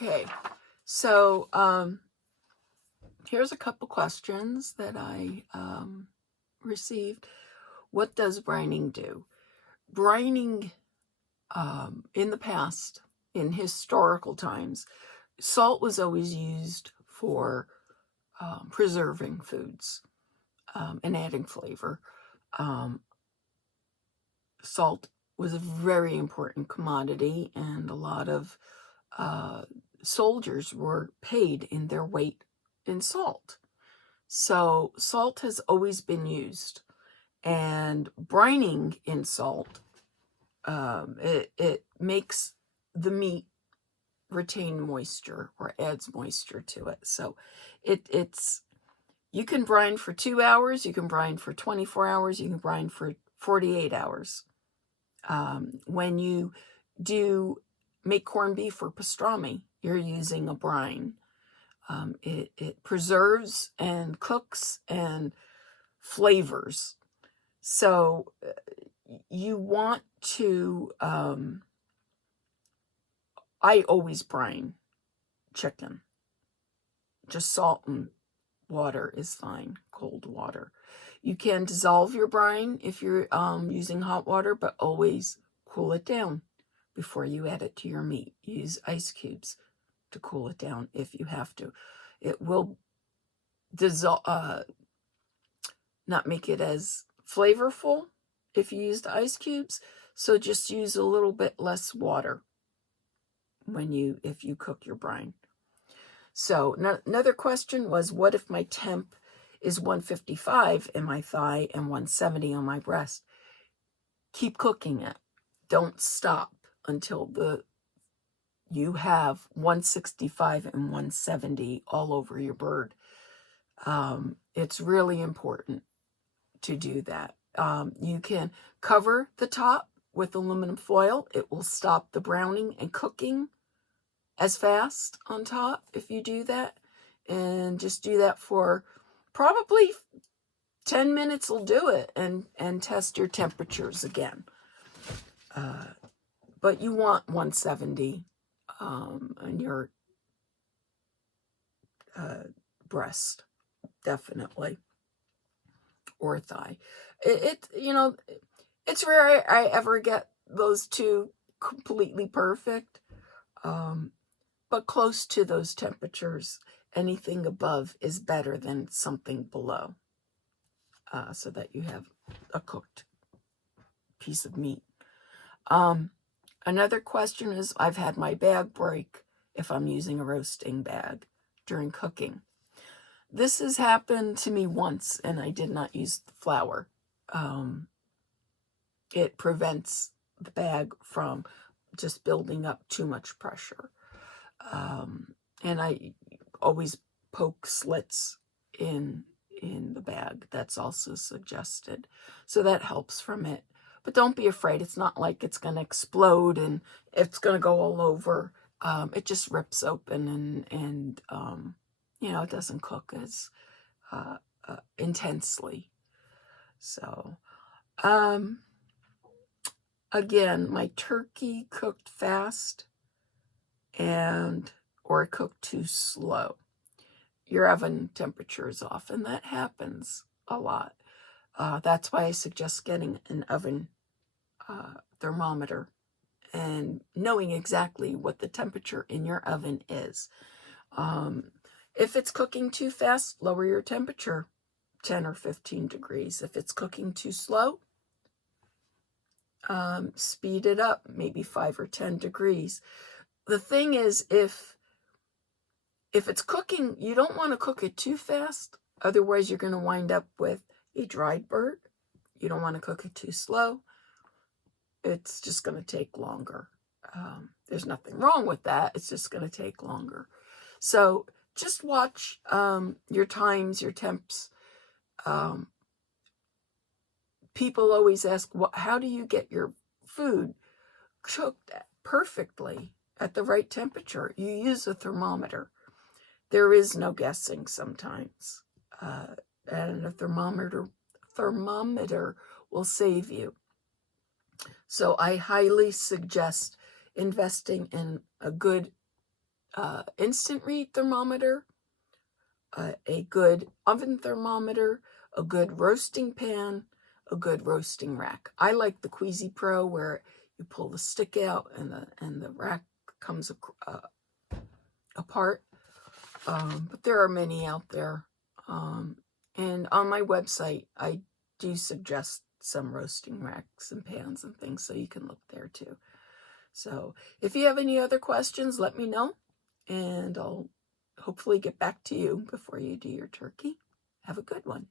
Okay, so here's a couple questions that I received. What does brining do? Brining, in the past, in historical times, salt was always used for preserving foods and adding flavor. Salt was a very important commodity, and a lot of soldiers were paid in their weight in salt. So salt has always been used, and brining in salt, it makes the meat retain moisture or adds moisture to it. So it's you can brine for 2 hours, you can brine for 24 hours, you can brine for 48 hours. When you do make corned beef or pastrami, you're using a brine. It preserves and cooks and flavors. So you want to, I always brine chicken. Just salt and water is fine, cold water. You can dissolve your brine if you're using hot water, but always cool it down before you add it to your meat. Use ice cubes to cool it down if you have to. It will dissolve, not make it as flavorful if you use the ice cubes. So just use a little bit less water if you cook your brine. So another question was, what if my temp is 155 in my thigh and 170 on my breast? Keep cooking it. Don't stop until you have 165 and 170 all over your bird. It's really important to do that. You can cover the top with aluminum foil. It will stop the browning and cooking as fast on top if you do that. And just do that for probably 10 minutes will do it, and test your temperatures again. But you want 170 on your breast, definitely, or thigh. It's rare I ever get those two completely perfect, but close to those temperatures. Anything above is better than something below, so that you have a cooked piece of meat. Another question is, I've had my bag break if I'm using a roasting bag during cooking. This has happened to me once, and I did not use the flour. It prevents the bag from just building up too much pressure. And I always poke slits in the bag. That's also suggested. So that helps from it. But don't be afraid. It's not like it's going to explode and it's going to go all over. It just rips open and it doesn't cook as intensely. So, again, my turkey cooked fast or cooked too slow. Your oven temperature is off, and that happens a lot. That's why I suggest getting an oven thermometer and knowing exactly what the temperature in your oven is. If it's cooking too fast, lower your temperature 10 or 15 degrees. If it's cooking too slow, speed it up maybe 5 or 10 degrees. The thing is, if it's cooking, you don't want to cook it too fast. Otherwise, you're going to wind up with a dried bird. You don't want to cook it too slow. It's just going to take longer. There's nothing wrong with that. It's just going to take longer. So just watch your times, your temps. People always ask, how do you get your food cooked perfectly at the right temperature? You use a thermometer. There is no guessing sometimes. And a thermometer will save you. So I highly suggest investing in a good instant read thermometer, a good oven thermometer, a good roasting pan, a good roasting rack. I like the Queasy Pro where you pull the stick out and the rack comes apart. But there are many out there. And on my website, I do suggest some roasting racks and pans and things, so you can look there too. So if you have any other questions, let me know, and I'll hopefully get back to you before you do your turkey. Have a good one.